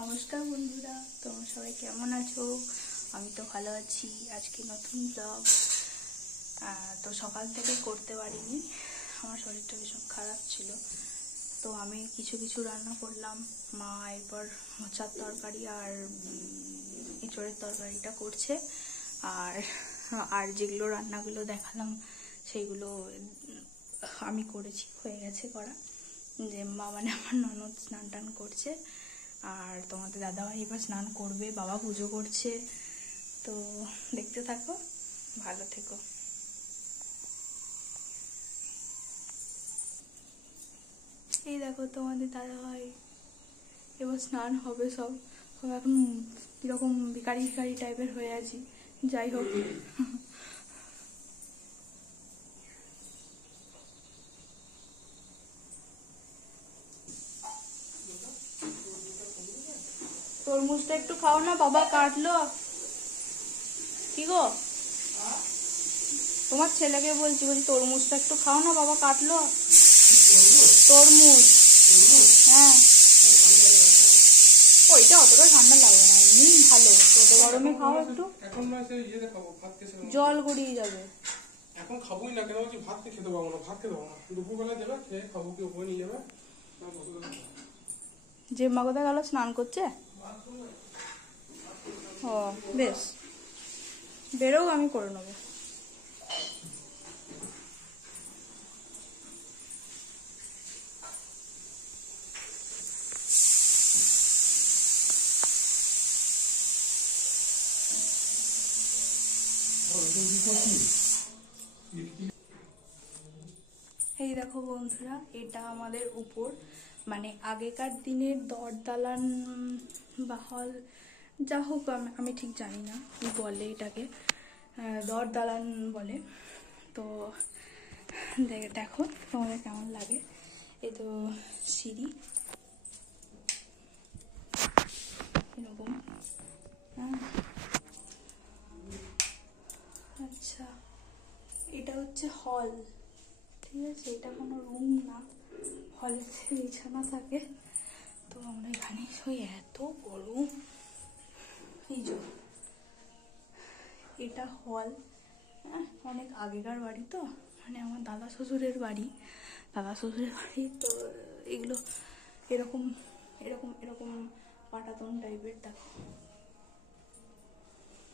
নমস্কার বন্ধুরা, তোমরা সবাই কেমন আছো? আমি তো ভালো আছি। আজকে নতুন ব্লগ। তো সকাল থেকে করতে পারিনি, আমার শরীরটা ভীষণ খারাপ ছিল। তো আমি কিছু কিছু রান্না করলাম। মা এরপর মোচার তরকারি আর এঁচড়ের তরকারিটা করছে। আর আর যেগুলো রান্নাগুলো দেখালাম সেইগুলো আমি করেছি, হয়ে গেছে করা। যে মা মানে আমার ননদ স্নান টান করছে, আর তোমাদের দাদাভাই এবার স্নান করবে, বাবা পুজো করছে। তো দেখতে থাকো, ভালো থেকো। এই দেখো তোমাদের দাদাভাই এবার স্নান হবে। সব এখন কিরকম ভিখারি ভিখারি টাইপের হয়ে আছি, যাই হোক। তরমুজটা একটু খাও না, বাবা কাটলো। কি গো, তোমার ছেলেকে বলছি তরমুজটা একটু খাও না, বাবা কাটলো। তরমুজ, হ্যাঁ। ওইটা অতটা ঠান্ডা লাগবে না, এমনি ভালো। রোদে গরমে খাও একটু, জল গড়িয়ে যাবে। এখন খাবোই না, কেন বলছি ভাত খেতে পাবো না, ভাত খেতে পাবো না। দুপুরবেলা দেবে, খেয়ে খাবো, কি উপরে নিয়ে যাবে। যে মা কোথায় গেল? স্নান করছে। ও বেশ, বেরো, আমি করে নেবো। এই দেখো বন্ধুরা, এটা আমাদের উপর, মানে আগেকার দিনের দরদালান বা হল, যা হোক আমি ঠিক জানি না কি বলে এটাকে, দরদালান বলে। তো দেখো তোমাদের কেমন লাগে। এই তো সিঁড়ি এরকম। আচ্ছা, এটা হচ্ছে হল, ঠিক আছে? এটা কোনো রুম না, হলে বিছানা থাকে। তো আমরা এখানে শুই, এত গরম। এই যে এটা হল, হ্যাঁ, অনেক আগেকার বাড়ি তো, মানে আমার দাদা শ্বশুরের বাড়ি। তো এগুলো এরকম এরকম এরকম পাটাতন টাইপের। দেখো,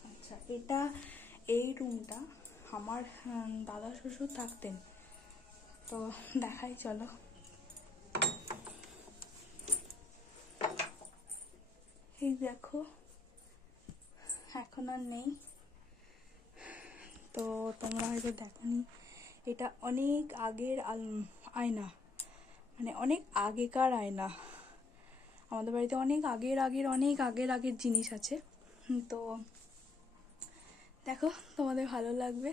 আচ্ছা, এই রুমটা আমার দাদা শ্বশুর থাকতেন। তো দেখাই, চলো। এই দেখো, এখন আর নেই। তো তোমরা হয়তো দেখোনি, এটা অনেক আগের আয়না, মানে অনেক আগেকার আয়না। আমাদের বাড়িতে অনেক আগের জিনিস আছে। তো দেখো, তোমাদের ভালো লাগবে।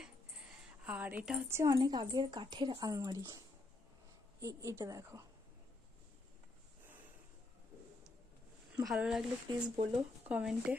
আর এটা হচ্ছে অনেক আগের কাঠের আলমারি। এটা দেখো, ভালো লাগলে প্লিজ বলো কমেন্টে।